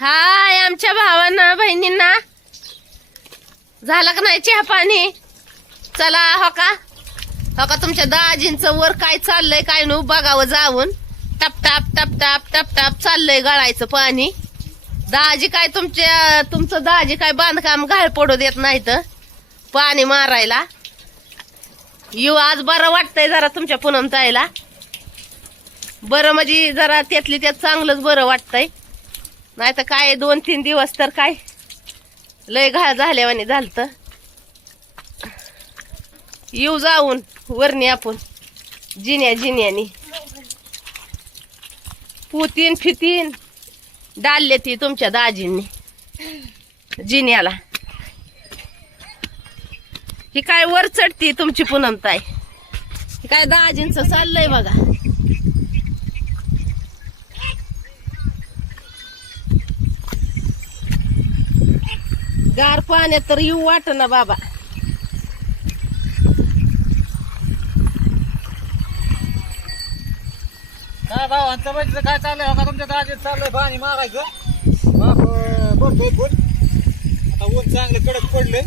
हाय आमच्या भावांना बहिणींना झालं का नाही चहा पाणी? चला हो का तुमच्या दाजींचं वर काय चाललंय काय नु बघावं जाऊन. टप टाप टप टाप टप टाप चाललंय गळायचं पाणी. दाजी काय तुमचं दाजी काय बांधकाम घाळ पडू देत नाहीत पाणी मारायला. येऊ आज बरं वाटतंय जरा तुमच्या पूनम ताईला. बरं म्हणजे जरा त्यातली त्यात चांगलंच बरं वाटतंय. नाही तर काय 2-3 दिवस तर काय लय घाळ झाल्यावानी झालत. येऊ जाऊन वरणी आपण जिन्यानी पुतीन फितीन डालले ती तुमच्या दाजींनी जिन्याला. ही काय वर चढती तुमची पूनम ताई. ही काय दाजींचं चाललंय बघा. गार पाण्यात तर येऊ वाट ना बाबा. काय भावांचं बघितलं काय चाललंय का तुमच्या दाजीत चाललंय पाणी मारायचं. बघतोय फुल आता ऊन चांगलं कडक पडलंय.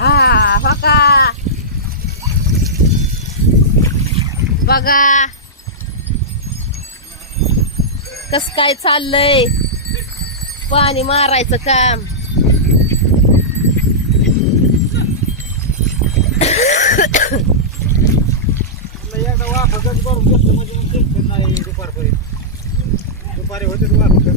हा बघा बघा कस काय चाललंय पाणी मारायचं काम. एकदा वाफगत करून घेतलं म्हणजे मग टेन्शन नाही दुपारपर्यंत. दुपारी होते वाफगत.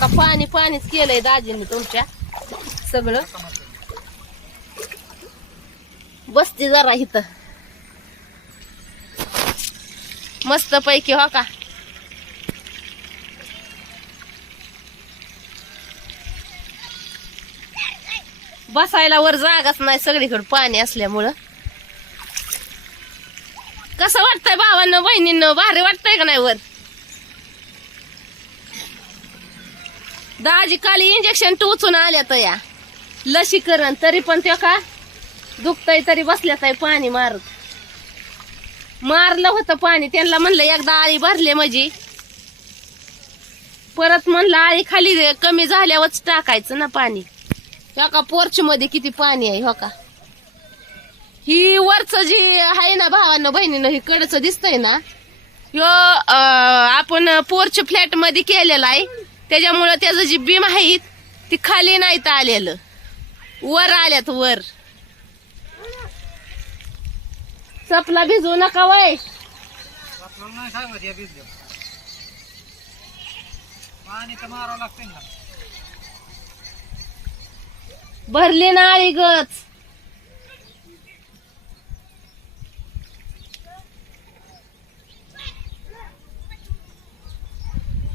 का पाणीच केलंय दाजींनी तुमच्या सगळं. बसते जरा इथं मस्त पैकी हो का. बसायला वर जागाच नाही सगळीकडे पाणी असल्यामुळं. कसं वाटतंय भावांना बहिणींना? भारी वाटतंय का नाही वर? दाजी काली इंजेक्शन टोचून आल्या तर या लसीकरण तरी पण त्या का दुखतय तरी बसल्यात आहे पाणी मारत. मारलं होतं पाणी त्यांना म्हणलं एकदा आळी भरले म्हणजे परत म्हणलं आळी खाली कमी झाल्यावरच टाकायचं ना पाणी. हो का पोर्च मध्ये किती पाणी आहे हो का. ही वरच जी आहे ना भावांना बहिणीनं ही कडचं दिसतंय ना ह्यो आपण पोर्च फ्लॅट मध्ये केलेला आहे. त्याच्यामुळं त्याचं जी बीम आहे ती खाली नाही तर आलेलं वर आल्यात वर. चपला भिजू नका वय. पाणी तर मारावं लागतं ना. भरली ना आळी गच.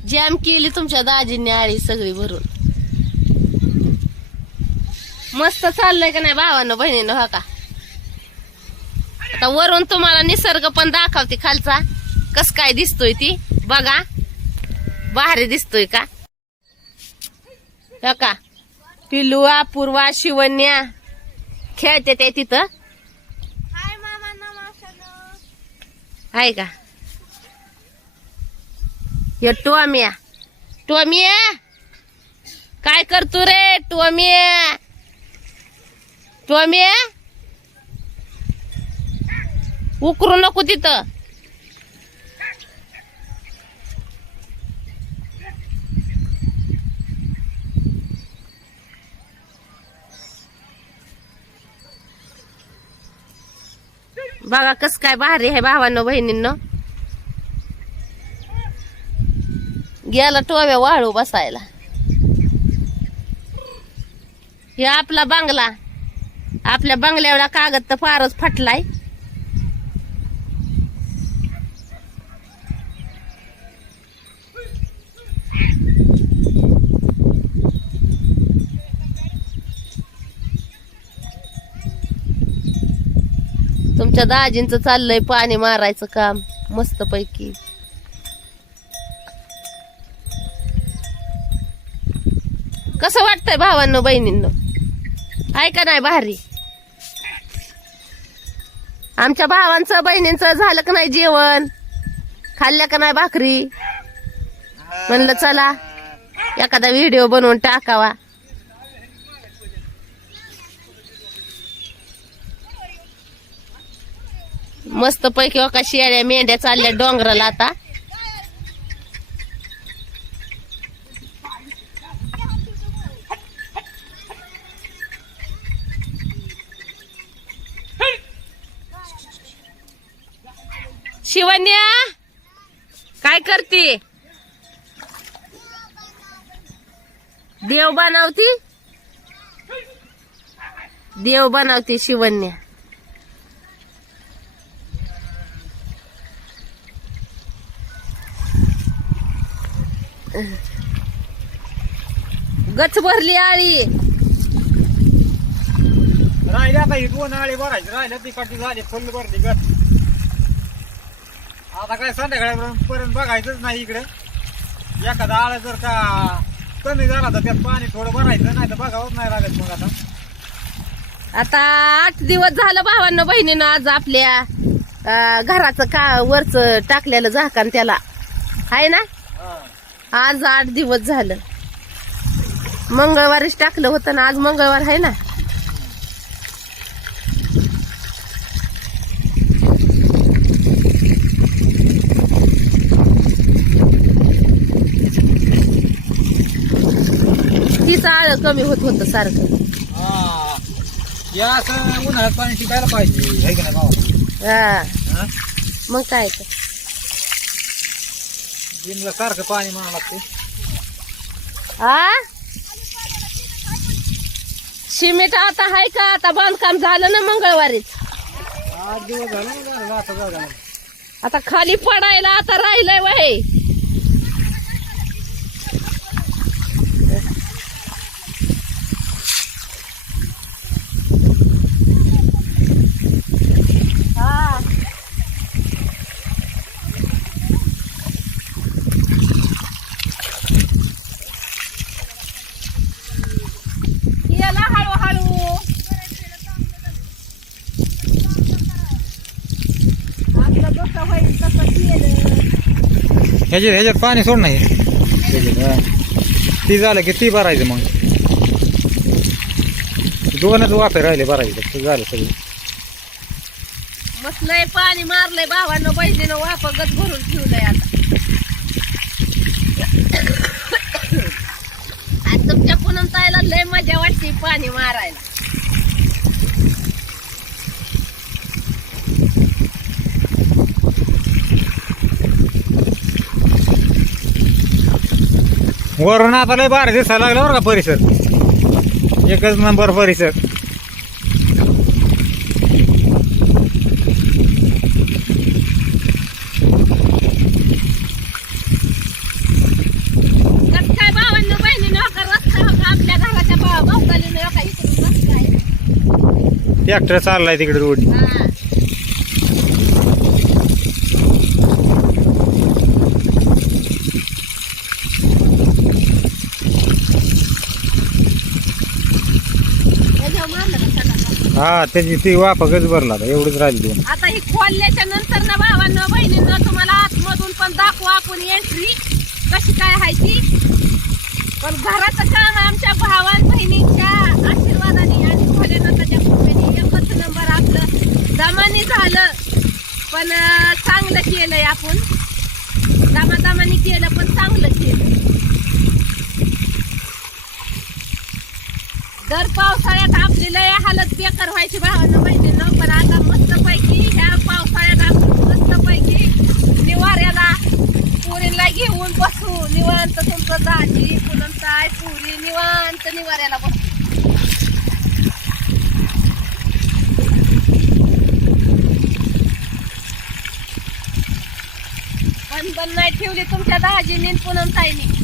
जॅम केली तुमच्या दाजींनी आळी सगळी भरून. मस्त चाललंय का नाही भावानं बहिणीनं हो का. आता वरून तुम्हाला निसर्ग पण दाखवते खालचा कस काय दिसतोय ती बघा. भारी दिसतोय का हो का. पिल्लू अपूर्वा शिवन्या खेळते ते तिथं आहे का. हे टोम्या काय करतो रे टोम्या उकरू नको तिथं. बघा कस काय भारी आहे भावांनो बहिणींनो. गेला टोव्या वाळू बसायला. हे आपला बंगला. आपल्या बंगल्याला कागद तर फारच फाटलाय. तुमच्या दाजींचं चाललंय पाणी मारायचं काम मस्त पैकी. कसं वाटतंय भावांनो बहिणींनो? आहे का नाही भारी? आमच्या भावांचं बहिणींचं झालं का नाही जेवण, खाल्ल्या का नाही भाकरी. म्हणलं चला एखादा व्हिडिओ बनवून टाकावा. मस्त पैकी ओका शेळ्या मेंढ्या चालल्या डोंगराला आता. शिवन्या काय करते? देव बनवती, देव बनवते शिवन्या. गच भरली आळी. राहिल्या आता ही 2 आळी भरायची राहिल्या, तिकडची झाली फुल भरली गट. आता काय संध्याकाळपर्यंत बघायचंच नाही इकडे. एखादा आळ जर का कमी झाला तर त्यात पाणी थोडं भरायचं, नाही तर बघावंच नाही लागत. मग आता 8 दिवस झालं भावांना बहिणीनं आज आपल्या घराचं का वरच टाकलेलं झाकण त्याला आहे ना. आज 8 दिवस झालं. मंगळवारीच टाकलं होतं ना, आज मंगळवार आहे ना. तिचं आळ कमी होत होतं सारखं. या असं उन्हाळ्यात पाणी टिकायला पाहिजे आहे की नाही भावा. हा मग काय तर जिमला सारखं पाणी म्हणावं लागते. हा सिमेंट आता आहे का? आता बांधकाम झालं ना मंगळवारीच. 8 दिवस झाले ना, आता झालं. आता खाली पडायला आता राहिलंय वय. ह्याच्यात पाणी सोड नाही. ती झालं की ती भरायचं. मग 2च वाफे राहिले भरायचं झालं सगळं. मस्त लय पाणी मारलंय भावानं बहिणीनं, वापगत भरून ठेवलंय. आता तुमच्या पुनम ताईला लय मजा वाटते पाणी मारायला. वरून आता लय भारी दिसायला लागला बरं का परिसर. एकच नंबर परिसर. काय भावांनो बहिणीनं रस्ता आपल्या घराच्या भावतालीनं इकडून रस्ता आहे. ट्रॅक्टर चाललाय तिकडे रोड. हा त्याची ती वाफकच भरला एवढंच राहिली. आता ही खोलल्याच्या नंतर ना भावांनो बहिणींना तुम्हाला आतमधून पण दाखवू आपण एंट्री कशी काय आहे ती. पण घराचं काम आमच्या भावान बहिणींच्या आशीर्वादाने आणि भोलेनाथाच्या कृपेने एकच नंबर आपलं दमाने झालं. पण चांगलं केलंय आपण, दमादमाने केलं पण चांगलं केलं. दर पावसाळ्यात आपली लय हालत बेकार व्हायची भावांना बहिणींना. पण आता मस्त पैकी ह्या पावसाळ्यात आपण मस्त पैकी निवाऱ्याला पुरीला घेऊन बसू. निवांत तुमचं दाजी पुनम ताई पुरी निवांत निवाऱ्याला बसू. बंधन नाही ठेवली तुमच्या दाजीनी पुनम ताईनी.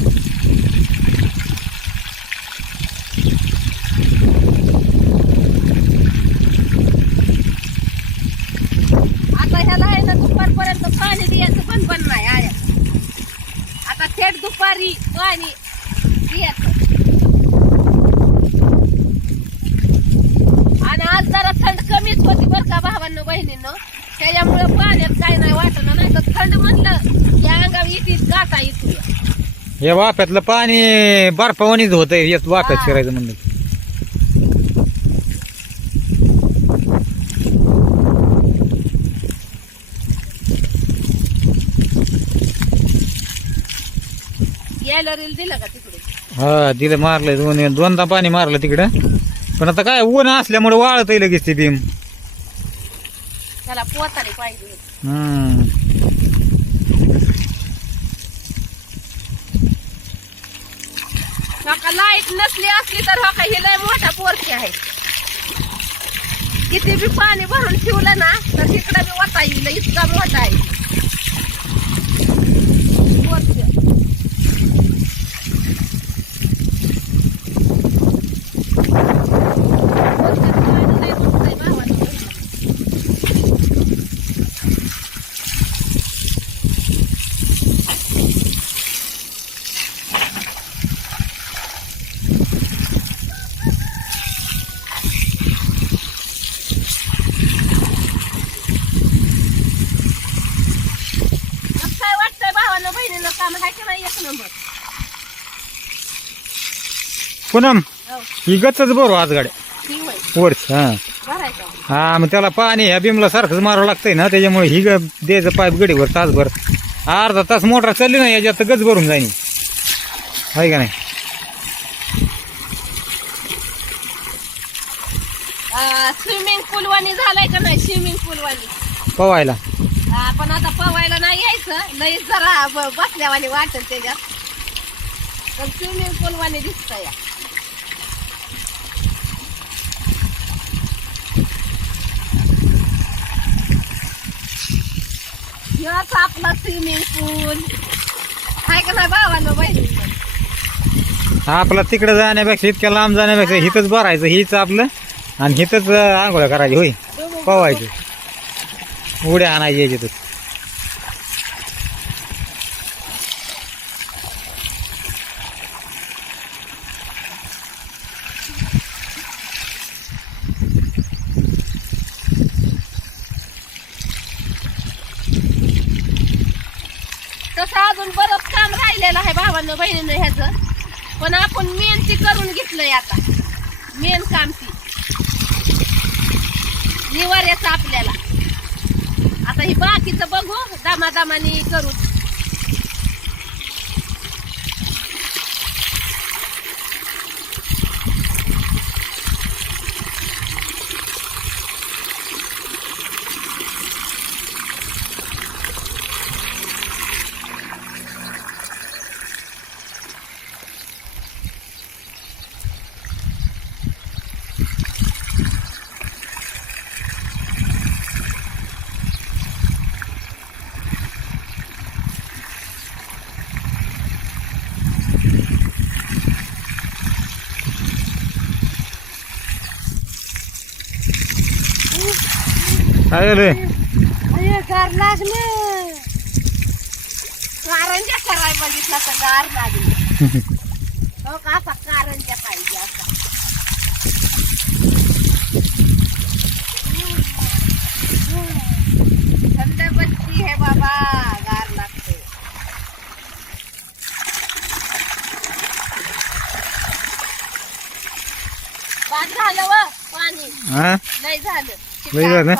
ह्याला आहे ना दुपारपर्यंत पाणी द्यायचं पण नाही आया. आता थेट दुपारी पाणी द्यायचं. आणि आज जरा थंड कमीच होती बरं का भावांनो बहिणींनो. त्याच्यामुळं पाण्यात काय नाही वाटणं, नाही तर थंड म्हणलं की अंगावर येते गाता येतो. हे वाफ्यातलं पाणी बर्फावानीच होतंय येत वाफ्यात हा. शिरायचं म्हणलं. गॅलरीला दिलं का तिकडे? हा दिलं, मारलंय दोनदा पाणी मारलं तिकडं. पण आता काय ऊन असल्यामुळे वाळत लगेच ते भीम. त्याला पोतारी पाहिजे होती. हम्म. नका लाईट नसली असली तर हो का हे लय मोठा पोरकी आहे. किती बी पाणी भरून ठेवलं ना तर तिकडं बी वता येईल, इतका मोठा आहे पोरकी. काय वाटतंय भावानं बहिणीनं काम आहे की नाही एक नंबर? पुनम हो, ही गचच बरो आज गाड्या ती होय. वर्ष. हा भरायचं. हा मग त्याला पाणी ह्या बिमला सारखंच मारावं लागतंय ना, त्याच्यामुळे ही द्यायचं पाईप गडीवर तासभर. अर्धा तास मोटर चालली ना याच्यात तर गच भरून जाईन, आहे का नाही? स्विमिंग पूल वाणी झालाय का नाही? स्विमिंग पूल वाणी पवायला. पण आता पवायला नाही यायचं, लई जरा बसल्यावानी वाटेल त्याच्यात, पण स्विमिंग पूल वाणी दिसतंय. हेच आपला स्विमिंग पूल आहे का नाही भावानं बहिणीनं? आपला तिकडे जाण्यापेक्षा इतक्या लांब जाण्यापेक्षा हिथंच भरायचं, हीच आपलं, आणि हिथंच आंघोळ्या करायची होय, पवायचं, उड्या आणायची याच्यातच. तसं अजून बरंच काम राहिलेलं आहे भावानं बहिणीनं ह्याचं, पण आपण मेन ती करून घेतलंय. आता मेन काम ती निवाऱ्याचं आपल्याला. आता ही बाकीचं बघू, दामादामानी करू. काय झालंय? कारंजा कराय बघितला तर गार लागली. हो का, असा कारंजा पाहिजे असा. थंड बत्ती है बाबा, गार लागते. बाद झालं व पाणी, हा नाही झालं, लई झालं?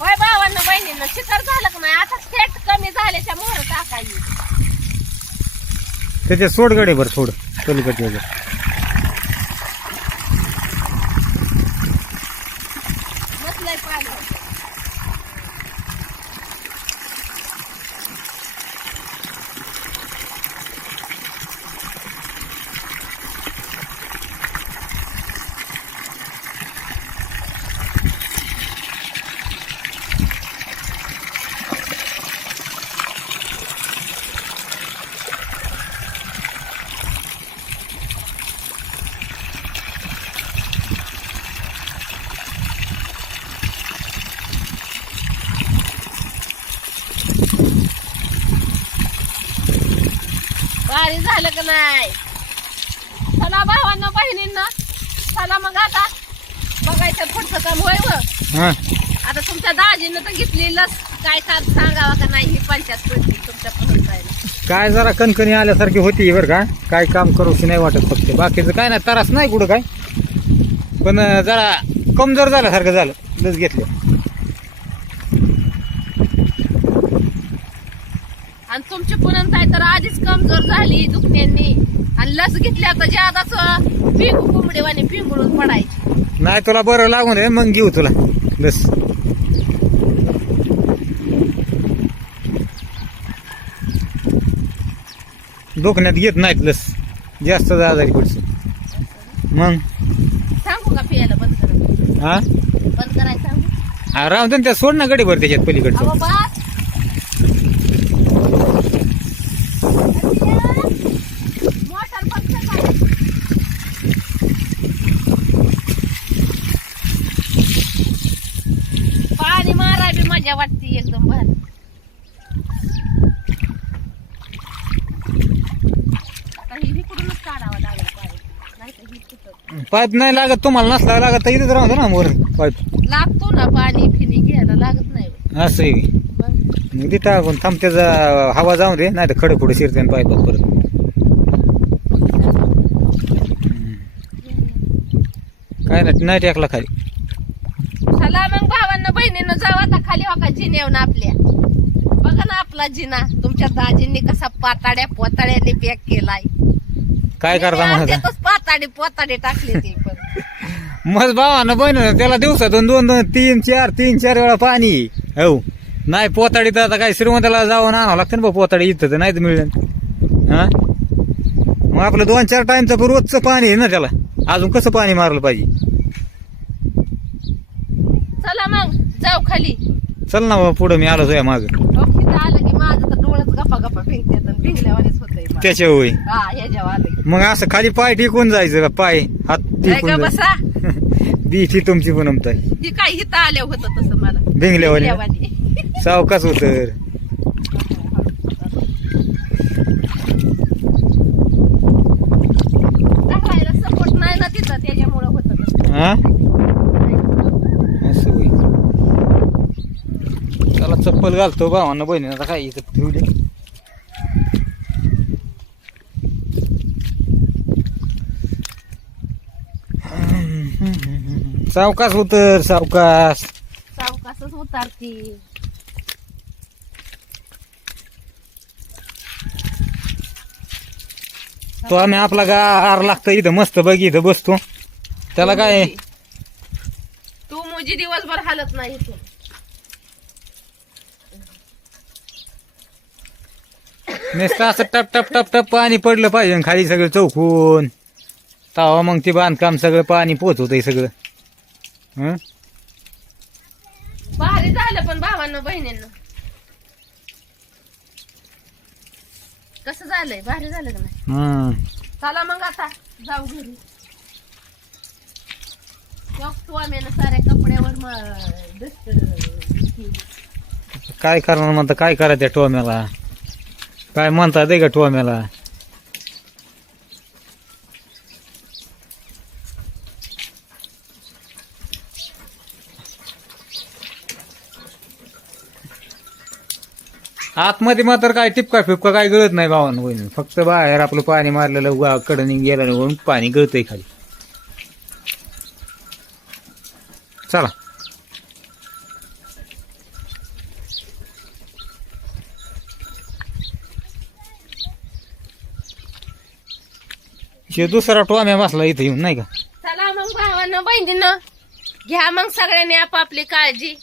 होय भावांना बहिणीनं चिकट झालं का नाही? आता थेट कमी झाल्याच्या मोहर टाकायची. त्याच्यात सोड गडे भर, सोड पलीकडे वगैरे. बसलंय पाणी. भारी झालं का नाही? चला भावांना बहिणींना, चला मग आता बघायचं पुढचं काम. होय व हा आता तुमच्या दाजीनं तर घेतली लस, काय का सांगावा का नाही ही पंचायत पडली तुमच्या पुढे जायला. काय जरा कणकणी आल्यासारखी होती बरं का, काय काम करूशी नाही वाटत, फक्त बाकीचं काय नाही, त्रास नाही कुठं काय, पण जरा कमजोर झाल्यासारखं झालं लस घेतलं. आणि तुमची पुनमताई तर आधीच कमजोर झाली दुखण्यानी, आणि लस घेतल्या तर जादाच पिंगू कोंबडीवाणी पिंगळून पडायची. नाही तुला बरं लागून दे मग घेऊ तुला लस. दुखण्यात घेत नाहीत लस, जास्त आजारी पडशी. मग सांगू का पियाला बंद करा, हा बंद करायला सांगू? राहून दे ना, त्या सोड ना गडीभर त्याच्यात पलीकडचं. अहो बस. मोटर बंद करा. पाणी मारा बी मजा वाटते एकदम भारी. आता ही इकडूनच काढावं लागेल पाणी, नाही तर ही कुठं पाईप नाही लागत तुम्हाला, नसला लागत तर इथेच राहू दे ना वर पाईप. लागतो ना, पाणी फिनी घ्यायला लागत नाही. असं आहे. मग मग ते टाकून थांब, त्याचा हवा जाऊन दे, नाही तर खडे पुढे शिरते पाईपात परत. काय नाही टाकला खाली. चला मग भावांना बहिणीनं जाऊ आता खाली, हो का जिन्यावर आपल्या. बघा ना आपला जिना तुमच्या दाजींनी कसा पाताड्या पोताड्याने पॅक केलाय. काय करता म्हणा त्यातच पोताडे टाकले ते पण. मग भावानं बहिण त्याला दिवसातून 2-3-4 वेळा पाणी. हो नाही पोताडी तर आता काय श्रीमंताला जाऊन आणावं लागतं ना बा पोताडी, इथं तर नाही तर मिळेल. हा मग आपलं 2-4 टाइमचं रोजचं पाणी आहे ना त्याला, अजून कसं पाणी मारलं पाहिजे. चला मग जाऊ खाली. चल ना बाबा पुढं, मी आलो तुझ्या माग. तिथं आलं की माझं तर डोळ्यात गप्पा भिंगत्यात आणि भिंगल्यावानीच होतंय मला. त्याच्या होय. हा ह्याच्यावर आलं की. मग असं खाली पाय टिकून जायचं का, पाय हात नाही का टिकून बसा. ती तुमची पुनमताई ही काय हिथं आल्या होतं तसं मला भिंगल्यावानी भिंगल्यावानी. सावकाश उतर. टाकायला सपोर्ट नाही ना तिथं, त्याच्यामुळं होतं तसं. हा असं होय. त्याला चप्पल घालतो भावांना बहिणीनं, आता काय इथं ठेवली. सावकाश उतर सावकाश. सावकाशच उतारती. तो आम्ही आपला गार लागतं इथं मस्त बघ, इथं बसतो. त्याला काय तू मुजी दिवसभर हालत नाही तू. नुसतं असं टप टप टप टप पाणी पडलं पाहिजे खाली सगळं चौकून, तवा मग ते बांधकाम सगळं पाणी पोचवतंय सगळं. हं भारी झालं पण भावांना बहिणींना. कसं झालंय, भारी झालं का नाही? हं. चला मग आता जाऊ घरी. तू आम्ही साऱ्या कपड्यावर काय करणार म्हणता, काय करा त्या टोम्याला, काय म्हणता दे का टोम्याला. आतमध्ये मात्र काय टिपका फिपका काय गळत नाही भावानं बहिणी, फक्त बाहेर आपलं पाणी मारलेलं कडनी गेलं म्हणून पाणी गळतंय खाली. चला दुसरा टोम्या बसला इथं येऊन नाही का. चला मग भावांना बहिणींना घ्या मग सगळ्यांनी आपापली काळजी.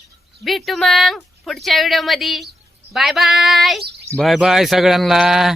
भेटू मग पुढच्या व्हिडिओ मध्ये. Bye bye. बाय बाय सगळ्यांना.